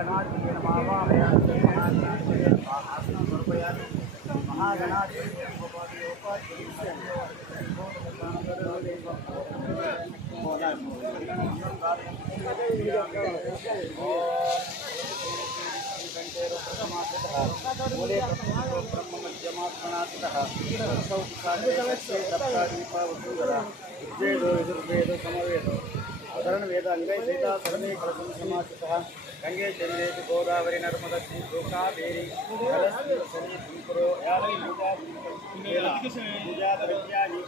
महागणाधिपतये नमः वामयामि महागणाधिपतये आसनं समर्पयामि महागणाधिपतये मूले ब्रह्म मध्यमात्मनात्तः वेदो समवेदो अधरण वेद अंगै सीता सर्वे कलशं समासितः गंगे चंद्रे गोदावरी नर्मदा सिंधु कावेरी सरस्वती पुरो यावै पूजा द्रव्याणि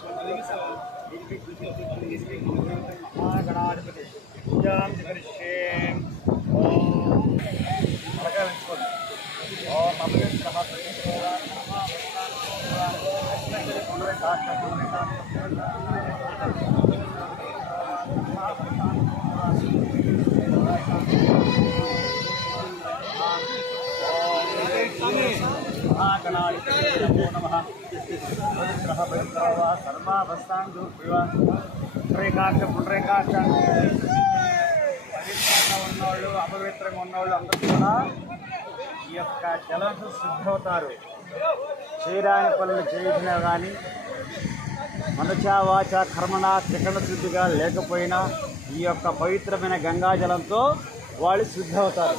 महागणाधिपति पूजां करिष्ये ओम अमृतः महागणाधिपतये नमो नमः पवित्रः पवित्रः वा सर्वावस्थान्दुर्भ्यः पुण्डरीकाक्ष పవిత్రంగా ఉన్నవాళ్ళు అపవిత్రంగా ఉన్నవాళ్ళు అందరూ కూడా ఈ యొక్క జలంతో శుద్ధవుతారు. చేయరాని పనులు చేసినా కానీ మనసా వాచ కర్మణ త్రికరణ శుద్ధిగా లేకపోయినా ఈ యొక్క పవిత్రమైన గంగా జలంతో వాళ్ళు శుద్ధవుతారు.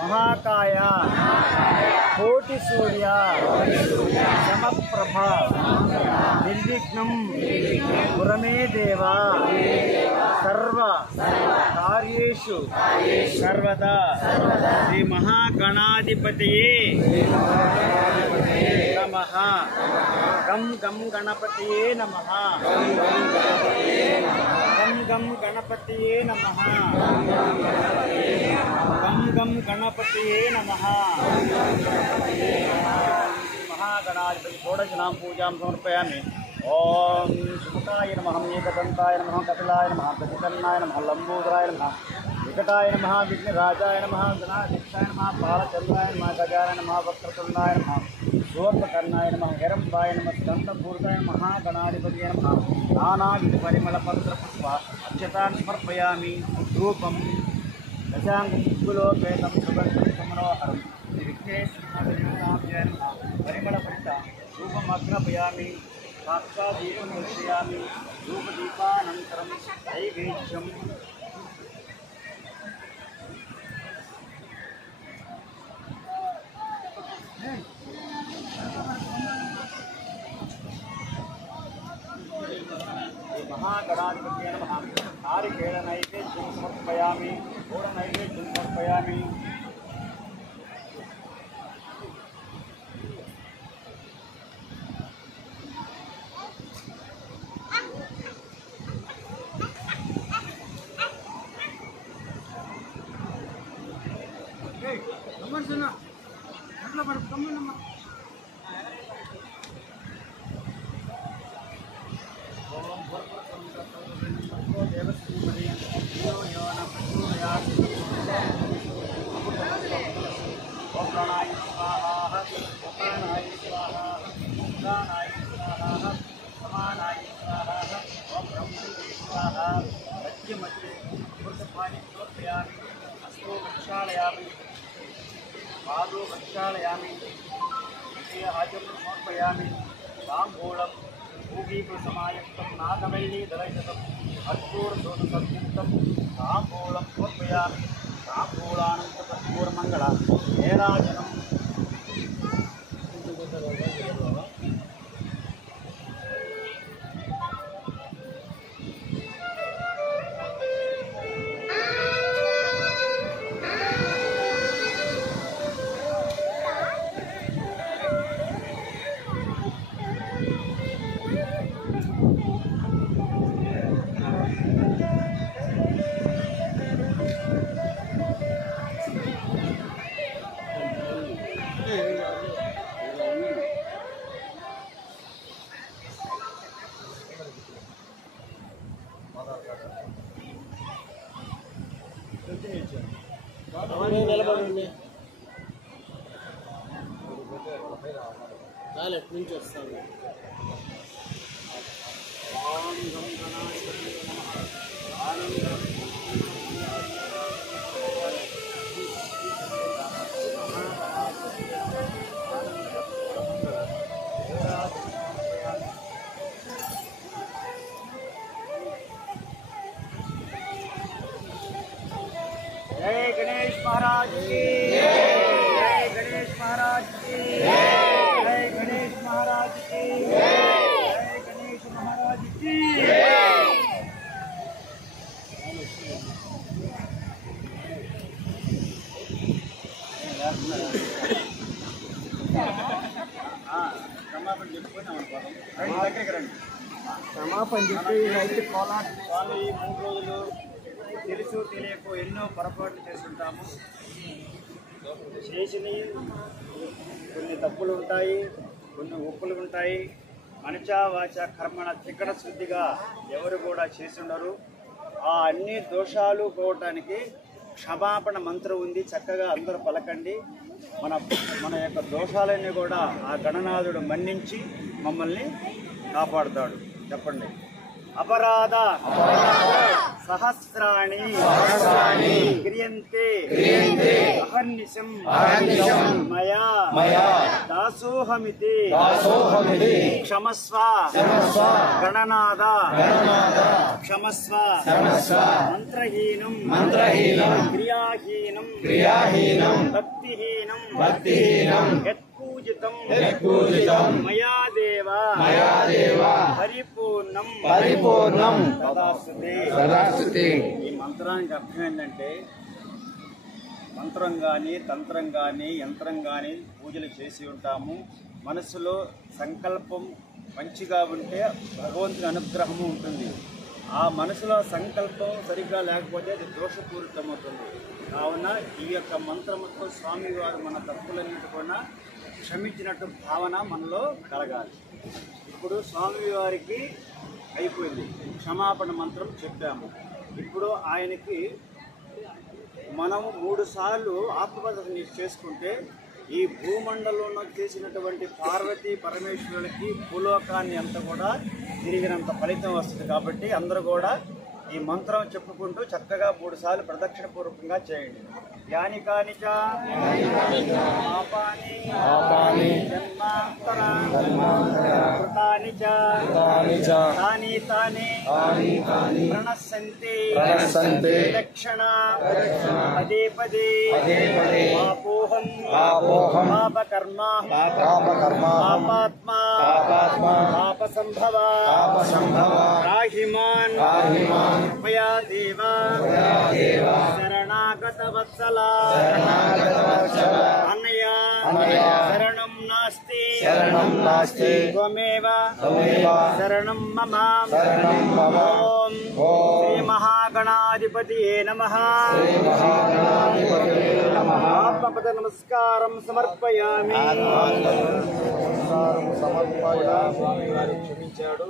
महाकाय कोटि सूर्य समप्रभ निर्विघ्नं पुरमे देव सर्व कार्येषु सर्वदा श्री महागणाधिपतये नमः गम गम गणपतये नमः गम गम गणपतये नमः गम गम गणपतये नमः महागणाधिपति षोडशनाम पूजां समर्पयामि. ओम सुमुखाय नमः एकदन्ताय नमः कपिलाय नमः गजकर्णाय नमः लंबोदराय नमः विकटाय नमः विघ्नराजाय नमः गणाधीशाय नमः बालचन्द्राय नमः गजाय नमः वक्रतुण्डाय नमः सूर्पकर्णाय नमः हिरम्बाय नमः दन्तपूर्णाय महागणाधिपतये नमः नानाविध परिमलपत्रपुष्प अक्षतान् समर्पयामि. रूपं दशाङ्गुलोपेतं सुगन्धं समनोहरं विघ्नेश्वराय नमः परिमलपरिता रूपम् अग्रपयामि. साक्षादीपं दर्शयामि. धूपदीपानन्तरं नैवेद्यं महागणाधिपतये नमः. नारिकेल नैवेद्यं समर्पयामि. घोर नैवेद्यं समर्पयामि. नंबर सुना मतलब कम नंबर पादो प्रक्षालयामि. समर्पयामि. ताम्बूलं भूगीकृतसमायुक्तं नागवल्लीदलशतं कर्पूरदोषसंयुक्तं ताम्बूलं समर्पयामि. ताम्बूलानन्तरं कर्पूरमङ्गल नीराजनं నిలబడండి. చాలా ఎటు నుంచి వస్తాను. जय गणेश महाराज की जय गणेश महाराज की जय गणेश महाराज की जय गणेश महाराज की क्षमापण దగ్గరికి రండి. క్షమాపణ చెప్పి రైతు కోలాట్ స్వామి 3 రోజులు తెలుసు తెలియకు ఎన్నో పొరపాట్లు చేస్తుంటాము. చేసినవి కొన్ని తప్పులు ఉంటాయి, కొన్ని ఒప్పులు ఉంటాయి. మనచా వాచ కర్మణ చిక్కడ శుద్ధిగా ఎవరు కూడా చేసి ఉండరు. ఆ అన్ని దోషాలు పోవటానికి క్షమాపణ మంత్రం ఉంది. చక్కగా అందరూ పలకండి. మన యొక్క దోషాలన్నీ కూడా ఆ గణనాథుడు మన్నించి మమ్మల్ని కాపాడుతాడు. చెప్పండి. अपराध सहस्राणि क्रियन्ते अहर्निशं मया दासोहमिति क्षमस्व गणनाथ क्षमस्व मंत्रहीनं क्रियाहीनं भक्तिहीनं यत्पूजितं मया देव परिपूर्णं సదాస్తుతే. ఈ మంత్రానికి అర్థం ఏంటంటే మంత్రం కానీ తంత్రం కానీ యంత్రం కానీ పూజలు చేసి ఉంటాము. మనసులో సంకల్పం మంచిగా ఉంటే భగవంతుని అనుగ్రహము ఉంటుంది. ఆ మనసులో సంకల్పం సరిగ్గా లేకపోతే అది దోషపూరితమవుతుంది. కావున ఈ యొక్క మంత్రముతో స్వామివారు మన తప్పులన్నిటి కూడా క్షమించినట్టు భావన మనలో కలగాలి. ఇప్పుడు స్వామివారికి అయిపోయింది, క్షమాపణ మంత్రం చెప్పాము. ఇప్పుడు ఆయనకి మనము 3 సార్లు ఆత్మపదర్శన చేసుకుంటే ఈ భూమండలంలో చేసినటువంటి పార్వతీ పరమేశ్వరులకి భూలోకాన్ని అంతా కూడా తిరిగినంత ఫలితం వస్తుంది. కాబట్టి అందరూ కూడా ఈ మంత్రం చెప్పుకుంటూ చక్కగా 3 సార్లు ప్రదక్షిణ పూర్వకంగా చేయండి. యాని కానిచ పాపాని జన్మాంతర కృతాని చ తాని తాని ప్రణశ్యంతి దక్షిణ పదే పదే పాపోహం పాపకర్మ పాపాత్మ పాపసంభవ రాహిమాన్ कृपया देवा शरणागत वत्सला अनया शरणं नास्ति त्वमेव शरणं मम. ओम श्री महागणाधिपतये नमः. आत्मपद नमस्कारं समर्पयामि. స్వామివారు క్షమించాడు.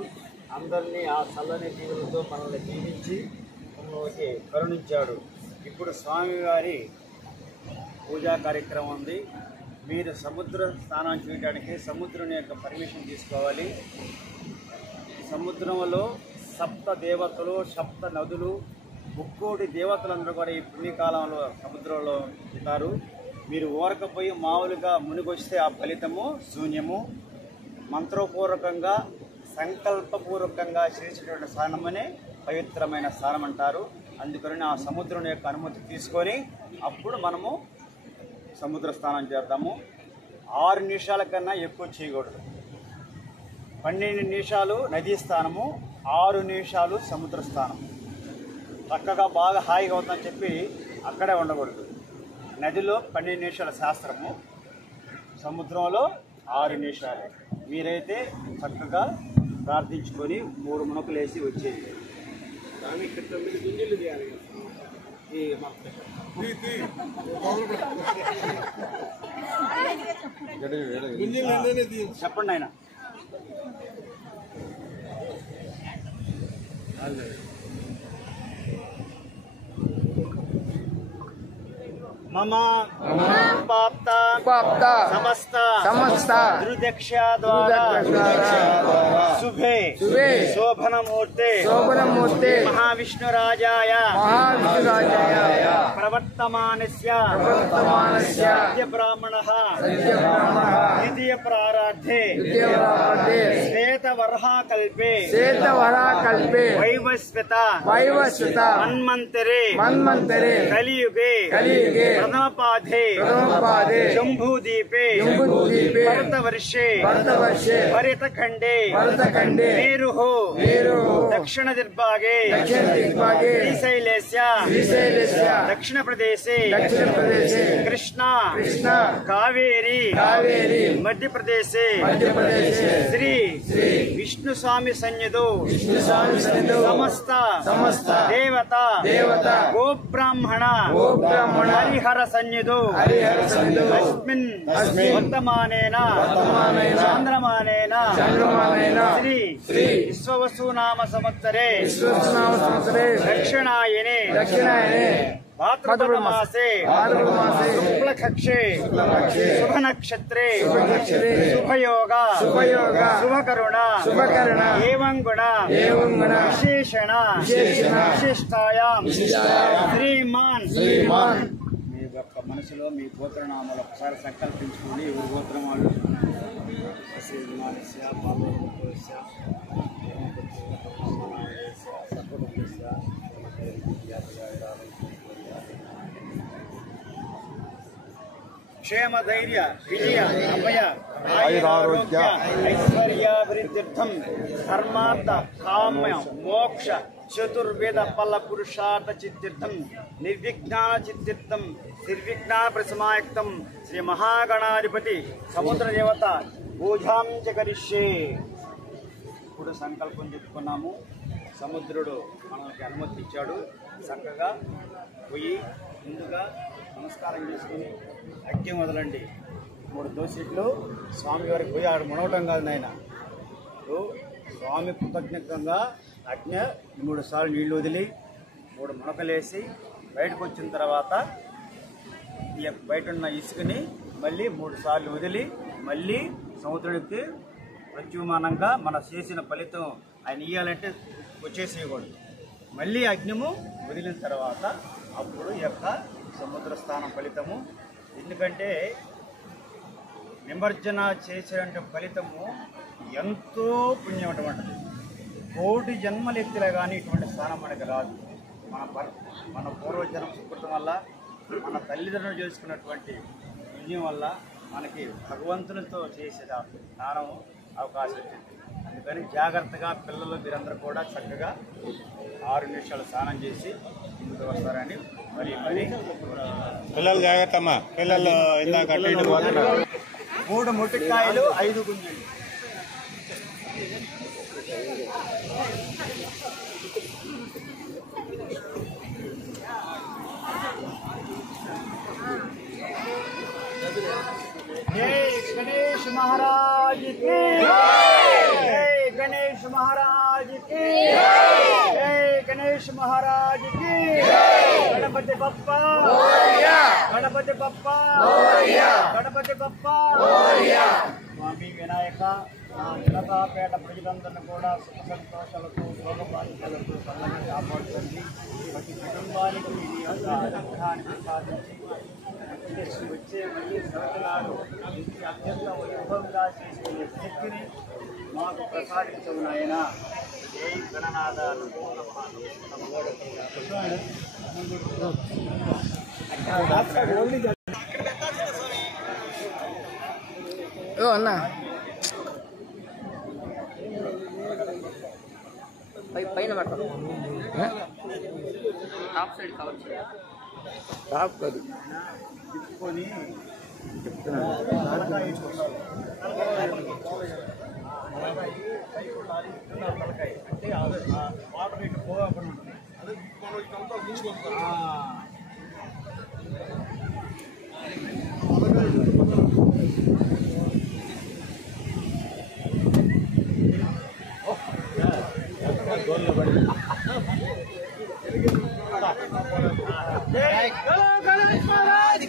అందరినీ ఆ చల్లని దీవులతో మనల్ని దీవించి మనకి కరుణించాడు. ఇప్పుడు స్వామివారి పూజా కార్యక్రమం ఉంది. మీరు సముద్ర స్నానం చేయడానికి సముద్రం యొక్క పర్మిషన్ తీసుకోవాలి. సముద్రంలో 7 దేవతలు 7 నదులు 3 దేవతలందరూ కూడా ఈ పుణ్యకాలంలో సముద్రంలో ఉంటారు. మీరు ఊరకపోయి మామూలుగా మునిగొస్తే ఆ ఫలితము శూన్యము. మంత్రపూర్వకంగా సంకల్పపూర్వకంగా చేసేటువంటి స్నానమనే పవిత్రమైన స్నానం అంటారు. అందుకని ఆ సముద్రం యొక్క అనుమతి తీసుకొని అప్పుడు మనము సముద్ర స్నానం చేద్దాము. 6 నిమిషాల కన్నా ఎక్కువ చేయకూడదు. 12 నిమిషాలు నదీ స్నానము, 6 నిమిషాలు సముద్ర స్నానం. చక్కగా బాగా హాయిగా అవుతుందని చెప్పి అక్కడే ఉండకూడదు. నదిలో 12 నిమిషాల శాస్త్రము, సముద్రంలో 6 నిమిషాలు. మీరైతే చక్కగా ప్రార్థించుకొని 3 మునకలు వేసి వచ్చేది. కానీ ఇక్కడ 9 గుంజీలు తీయాలి. చెప్పండి ఆయన. मम उपाप्त समस्त दुर्दक्षा द्वारा शुभे शोभनमूर्ते महाविष्णुराजाय प्रवर्तमानस्य सद्य ब्राह्मणः द्वितीय प्राराधे श्वेतवराहकल्पे वैवस्वत मन्वन्तरे कलियुगे प्रथमपादे जम्बूद्वीपे भरतवर्षे भरतखण्डे मेरुः दक्षिणदिग्भागे श्रीशैलस्य दक्षिणप्रदेशे कृष्णा कावेरी मध्यप्रदेशे श्री विष्णुस्वामी सन्निधो समस्त देवता गोब्राह्मण हरिहर सन्निधो अस्मिन् वर्तमानेन चान्द्रमानेन श्री विश्ववसुनाम संवत्सरे दक्षिणायने भाद्रपदमासे शुक्लपक्षे शुभनक्षत्रे शुभयोग शुभकरुण एवं गुण विशेषण विशिष्टायां श्रीमान् మీ యొక్క మనసులో మీ గోత్రనామాలు ఒకసారి సంకల్పించుకొని ఎవరి గోత్రం వాళ్ళు క్షేమ ధైర్య విజయ అభయ ఆయురారోగ్య ఐశ్వర్యాభివృద్ధ్యర్థం ధర్మార్థ కామ్య మోక్ష చతుర్వేద ఫల పురుషార్థ చిత్తిర్థం నిర్విఘ్నాన చిత్తిర్థం నిర్విఘ్నాన ప్రసమాయుక్తం శ్రీ మహాగణాధిపతి సముద్ర దేవత పూజాం చ కరిష్యే. ఇప్పుడు సంకల్పం చెప్పుకున్నాము. సముద్రుడు మనకి అనుమతి ఇచ్చాడు. చక్కగా పోయి ముందుగా నమస్కారం చేసుకుని అగ్ని వదలండి. 3 దోసిట్లు స్వామివారికి పోయి ఆడ మునవటం కాదు నాయన. స్వామి కృతజ్ఞతంగా అగ్ని 3 సార్లు నీళ్లు వదిలి 3 మునకలేసి బయటకు వచ్చిన తర్వాత ఈ బయట ఉన్న ఇసుకని మళ్ళీ 3 సార్లు వదిలి మళ్ళీ సముద్రుడికి ప్రత్యుమానంగా మన చేసిన ఫలితం ఆయన ఇవ్వాలంటే వచ్చేసేయకూడదు. మళ్ళీ అగ్నిము వదిలిన తర్వాత అప్పుడు ఈ యొక్క సముద్ర స్థానం ఫలితము. ఎందుకంటే నిమజ్జన చేసేటువంటి ఫలితము ఎంతో పుణ్యం అటువంటిది. 1,000,000 జన్మలు ఎత్తిలే కానీ ఇటువంటి స్థానం మనకి రాదు. మన పూర్వజన్మ సుకృతం వల్ల మన తల్లిదండ్రులు చేసుకున్నటువంటి పుణ్యం వల్ల మనకి భగవంతునితో చేసే స్థానం అవకాశం వచ్చింది. అందుకని జాగ్రత్తగా పిల్లలు మీరందరూ కూడా చక్కగా 6 నిమిషాలు స్నానం చేసి ముందుకు వస్తారని మరి పిల్లలు జాగ్రత్త అమ్మా. పిల్లలు ఇందాక 3 మొట్టికాయలు 5 గుంజలు. जय गणेश महाराज की जय गणेश महाराज की जय गणेश महाराज की गणपति बप्पा गणपति बप्पा गणपति बप्पा. स्वामी विनायक జనతాపేట ప్రజలందరినీ కూడా సుఖ సంతోషాలతో భోగభాగ్యాలతో చల్లగా కాపాడుతుంది. ప్రతి కుటుంబానికి మీ యొక్క అనుగ్రహాన్ని ప్రసాదించి వచ్చే మళ్ళీ సరళనాడు అత్యంత వైభవంగా చేసుకునే శక్తిని మాకు ప్రసాదించవు నాయన. జై గణనాథ అన్నా పైన పడతాం. టాప్ సైడ్ కవర్ చేయాలి. టాప్ కాదు తిప్పుకొని చెప్తున్నాను. తలకాయ అంటే వాటర్ ఇటు పోగకుండా ఉంటుంది. गणेश महाराज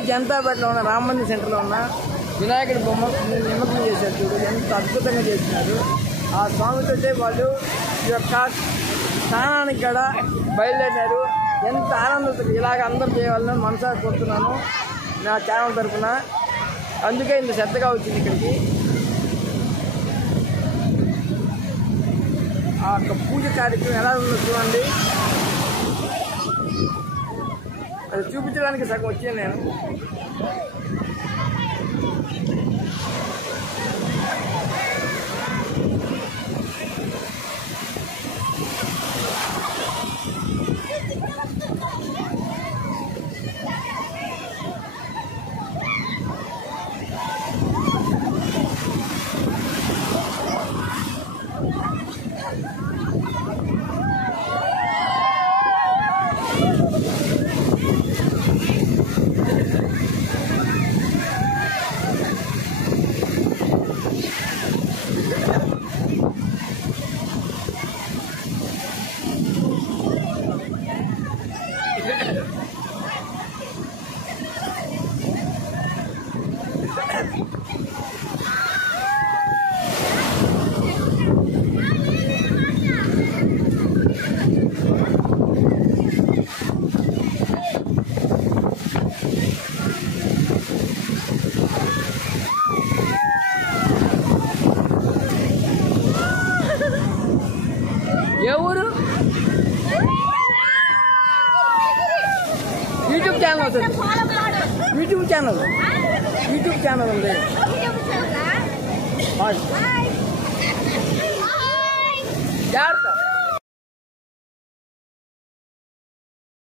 తిరుపతి జనతాపేటలో ఉన్న రామ మందిర్ సెంటర్లో ఉన్న వినాయకుడి బొమ్మ నిమగ్నం చేశారు. చూడు ఎంత అద్భుతంగా చేస్తున్నారు. ఆ స్వామితోటే వాళ్ళు ఈ యొక్క స్నానానికి కూడా బయలుదేరారు. ఎంత ఆనందంతో ఇలాగ అందరూ చేయాలని మనసారి కోరుతున్నాను నా ఛానల్ తరఫున. అందుకే ఇంత శ్రద్ధగా వచ్చింది ఇక్కడికి. ఆ యొక్క పూజ కార్యక్రమం ఎలా ఉందో చూడండి. అది చూపించడానికి సగం వచ్చాను నేను. ఎవరు యూట్యూబ్ ఛానల్ వస్తుంది. యూట్యూబ్ ఛానల్ ఉంది.